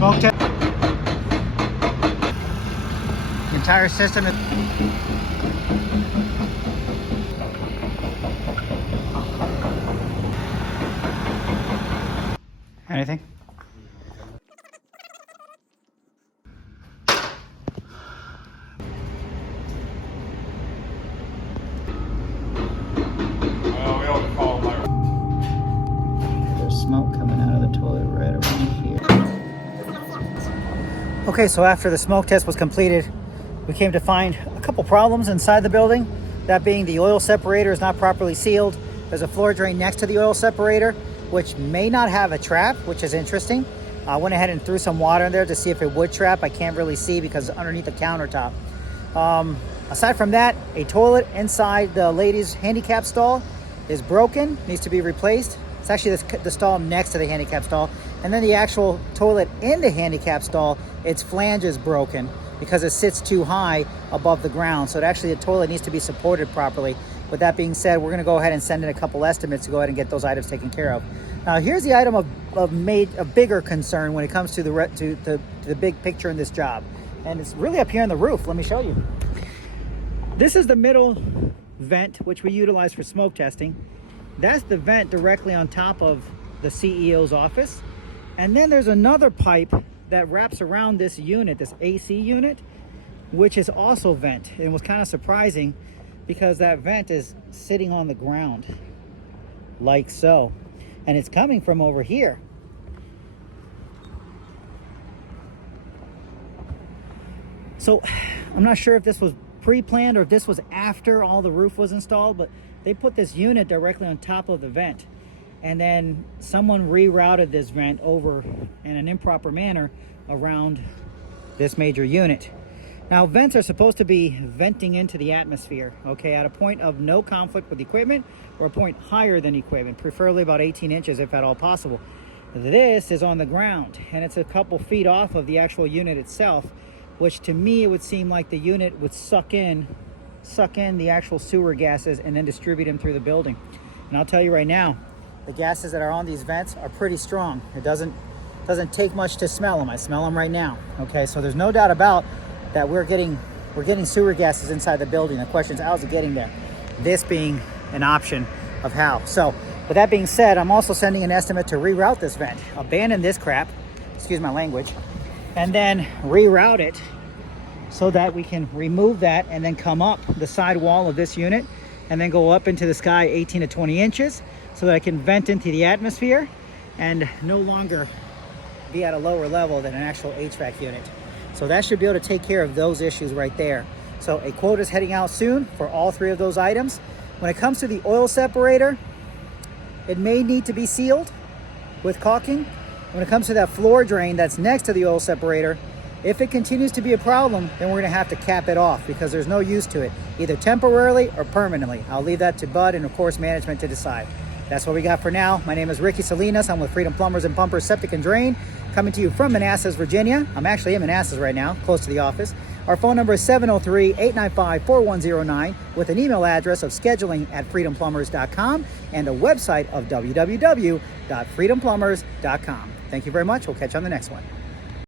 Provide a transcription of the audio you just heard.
Smoke test. The entire system is... Anything? There's smoke coming out of the toilet right around here. Okay, so after the smoke test was completed, we came to find a couple problems inside the building. That being the oil separator is not properly sealed. There's a floor drain next to the oil separator, which may not have a trap, which is interesting. I went ahead and threw some water in there to see if it would trap. I can't really see because it's underneath the countertop. Aside from that, a toilet inside the ladies' handicap stall is broken, needs to be replaced. It's actually the stall next to the handicap stall. And then the actual toilet in the handicap stall, its flange is broken because it sits too high above the ground. So the toilet needs to be supported properly. With that being said, we're gonna go ahead and send in a couple estimates to go ahead and get those items taken care of. Now here's the item of bigger concern when it comes to the big picture in this job. And it's really up here on the roof. Let me show you. This is the middle vent, which we utilize for smoke testing. That's the vent directly on top of the CEO's office. And then there's another pipe that wraps around this unit, this AC unit, which is also vent. And it was kind of surprising because that vent is sitting on the ground like so. And it's coming from over here. So I'm not sure if this was pre-planned or if this was after all the roof was installed, but they put this unit directly on top of the vent. And then someone rerouted this vent over in an improper manner around this major unit. Now, vents are supposed to be venting into the atmosphere, okay, at a point of no conflict with equipment or a point higher than equipment, preferably about 18 inches if at all possible. This is on the ground and it's a couple feet off of the actual unit itself, which to me it would seem like the unit would suck in the actual sewer gases and then distribute them through the building. And I'll tell you right now, the gases that are on these vents are pretty strong. It doesn't take much to smell them. I smell them right now. Okay, so there's no doubt about that we're getting sewer gases inside the building. The question is, how's it getting there? This being an option of how. So with that being said, I'm also sending an estimate to reroute this vent, abandon this crap, excuse my language, and then reroute it so that we can remove that and then come up the side wall of this unit and then go up into the sky 18 to 20 inches so that I can vent into the atmosphere and no longer be at a lower level than an actual HVAC unit. So that should be able to take care of those issues right there. So a quote is heading out soon for all three of those items. When it comes to the oil separator, it may need to be sealed with caulking. When it comes to that floor drain that's next to the oil separator, if it continues to be a problem, then we're gonna have to cap it off because there's no use to it, either temporarily or permanently. I'll leave that to Bud and of course management to decide. That's what we got for now. My name is Ricky Salinas. I'm with Freedom Plumbers and Pumpers Septic and Drain, coming to you from Manassas, Virginia. I'm actually in Manassas right now, close to the office. Our phone number is 703-895-4109 with an email address of scheduling@freedomplumbers.com and a website of www.freedomplumbers.com. Thank you very much. We'll catch you on the next one.